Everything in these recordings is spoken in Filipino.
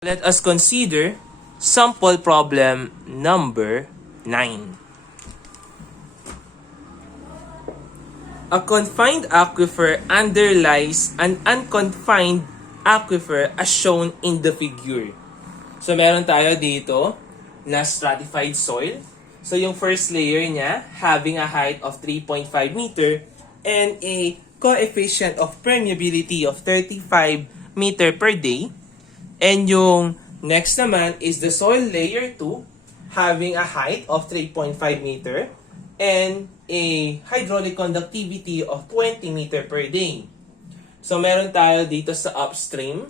Let us consider sample problem number 9. A confined aquifer underlies an unconfined aquifer as shown in the figure. So meron tayo dito na stratified soil. So yung first layer niya having a height of 3.5 meter and a coefficient of permeability of 35 meter per day. And yung next naman is the soil layer 2 having a height of 3.5 meter and a hydraulic conductivity of 20 meter per day. So meron tayo dito sa upstream.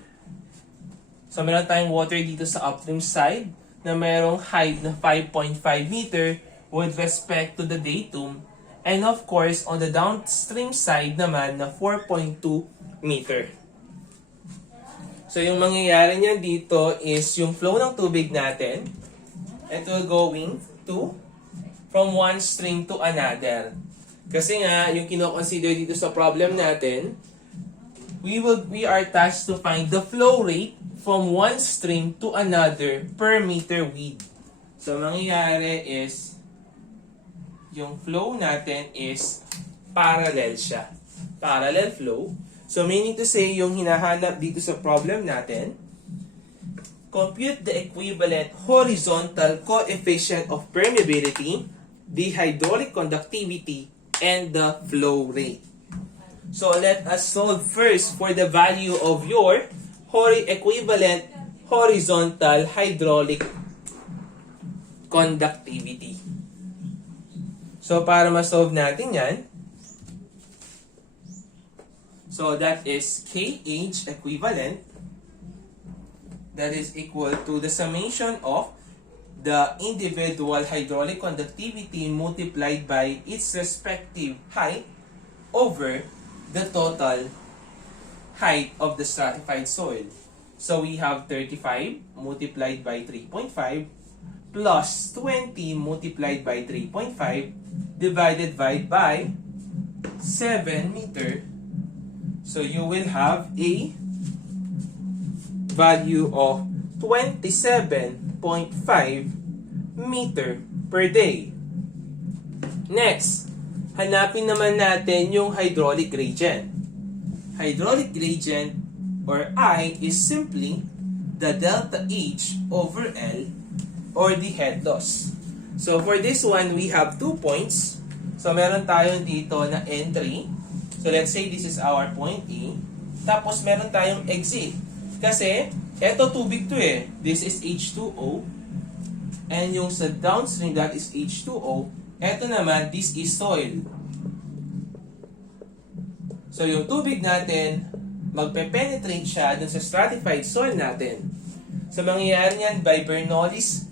So meron tayong water dito sa upstream side na merong height na 5.5 meter with respect to the datum. And of course, on the downstream side naman na 4.2 meter. So, yung mangyayari niyan dito is yung flow ng tubig natin. It will going to from one stream to another. Kasi nga, yung kino-consider dito sa problem natin, we are tasked to find the flow rate from one stream to another per meter width. So, mangyayari is yung flow natin is parallel siya. Parallel flow. So, meaning to say, yung hinahanap dito sa problem natin, compute the equivalent horizontal coefficient of permeability, the hydraulic conductivity, and the flow rate. So, let us solve first for the value of your equivalent horizontal hydraulic conductivity. So, para ma-solve natin yan, so that is KH equivalent, that is equal to the summation of the individual hydraulic conductivity multiplied by its respective height over the total height of the stratified soil. So we have 35 multiplied by 3.5 plus 20 multiplied by 3.5 divided by 7 meter. So you will have a value of 27.5 meter per day. Next, hanapin naman natin yung hydraulic gradient. Hydraulic gradient or I is simply the delta H over L or the head loss. So for this one, we have 2 points. So meron tayo dito na entry. So let's say this is our point A. Tapos meron tayong exit. Kasi eto tubig to eh. This is H2O. And yung sa downstream that is H2O. Eto naman, this is soil. So yung tubig natin, magpe-penetrate siya dun sa stratified soil natin. So mangyayari yan by Bernoulli's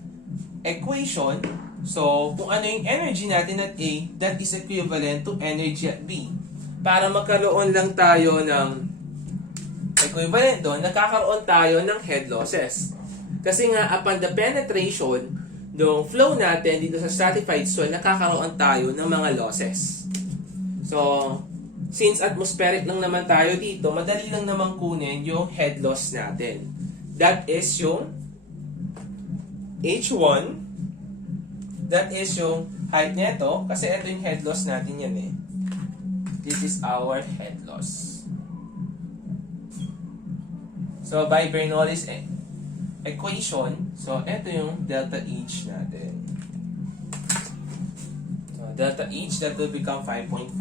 equation. So kung ano yung energy natin at A, that is equivalent to energy at B. Para magkaroon lang tayo ng equivalent doon, nakakaroon tayo ng head losses. Kasi nga, upon the penetration ng flow natin dito sa stratified soil, nakakaroon tayo ng mga losses. So, since atmospheric lang naman tayo dito, madali lang naman kunin yung head loss natin. That is yung H1. That is yung height nito. Kasi ito yung head loss natin yan eh. This is our head loss. So, by Bernoulli's equation, so, ito yung delta H natin. So, delta H, that will become 5.5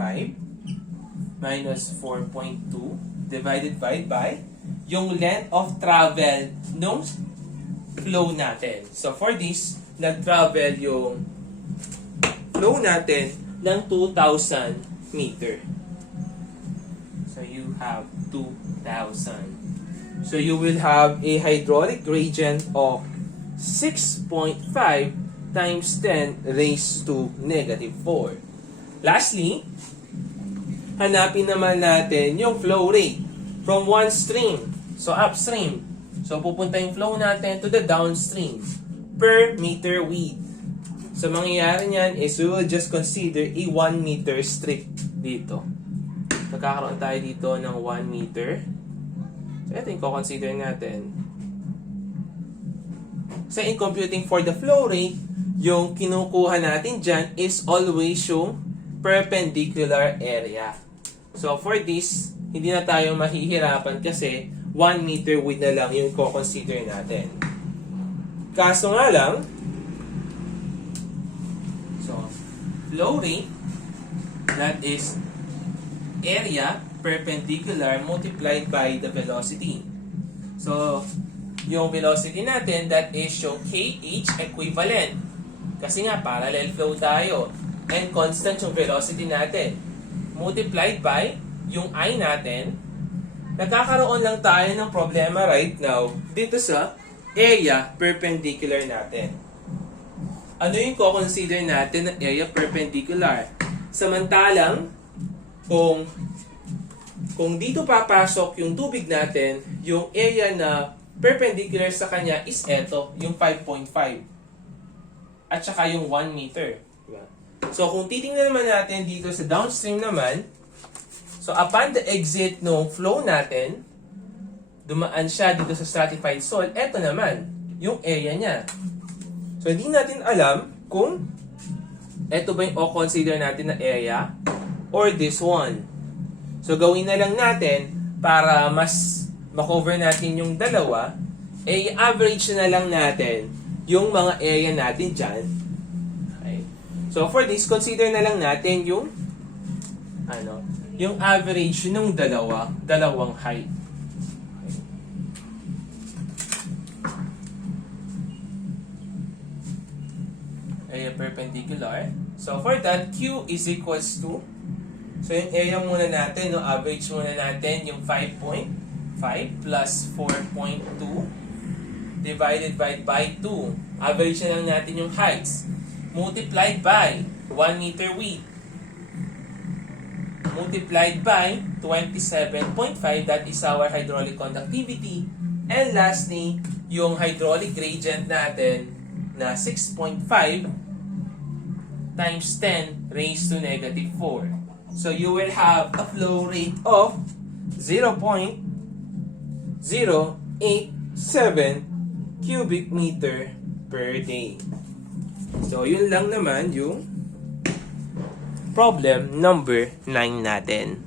minus 4.2 divided by yung length of travel nung flow natin. So, for this, nag-travel yung flow natin ng 2,000 meter. So you have 2,000. So you will have a hydraulic gradient of 6.5 times 10 raised to negative 4. Lastly, hanapin naman natin yung flow rate from one stream. So upstream. So pupunta yung flow natin to the downstream per meter width. So mangyayari niyan is we will just consider a 1 meter strip dito. Magkakaroon tayo dito ng 1 meter. So ito yung consider natin. So in computing for the flow rate, yung kinukuha natin dyan is always yung perpendicular area. So for this, hindi na tayo mahihirapan kasi 1 meter width na lang yung consider natin. Kaso nga lang, so flow rate, that is area perpendicular multiplied by the velocity. So, yung velocity natin, that is yung KH equivalent. Kasi nga, parallel flow tayo. And constant yung velocity natin. Multiplied by yung I natin. Nagkakaroon lang tayo ng problema right now dito sa area perpendicular natin. Ano yung consider natin ng area perpendicular? Samantalang, kung dito papasok yung tubig natin, yung area na perpendicular sa kanya is eto, yung 5.5. At saka yung 1 meter. Diba? So, kung titingnan naman natin dito sa downstream naman, so upon the exit ng flow natin, dumaan siya dito sa stratified soil, eto naman, yung area niya. So, hindi natin alam kung eto ba yung consider natin na area or this one. So, gawin na lang natin para mas makover natin yung dalawa, average na lang natin yung mga area natin dyan. Okay. So, for this, consider na lang natin yung yung average ng dalawang height. Area perpendicular. So, for that, Q is equals to, so yung area muna natin, average muna natin yung 5.5 plus 4.2 divided by 2. Average na lang natin yung heights. Multiplied by 1 meter width. Multiplied by 27.5, that is our hydraulic conductivity. And lastly, yung hydraulic gradient natin na 6.5 times 10 raised to negative 4. So you will have a flow rate of 0.087 cubic meter per day. So yun lang naman yung problem number 9 natin.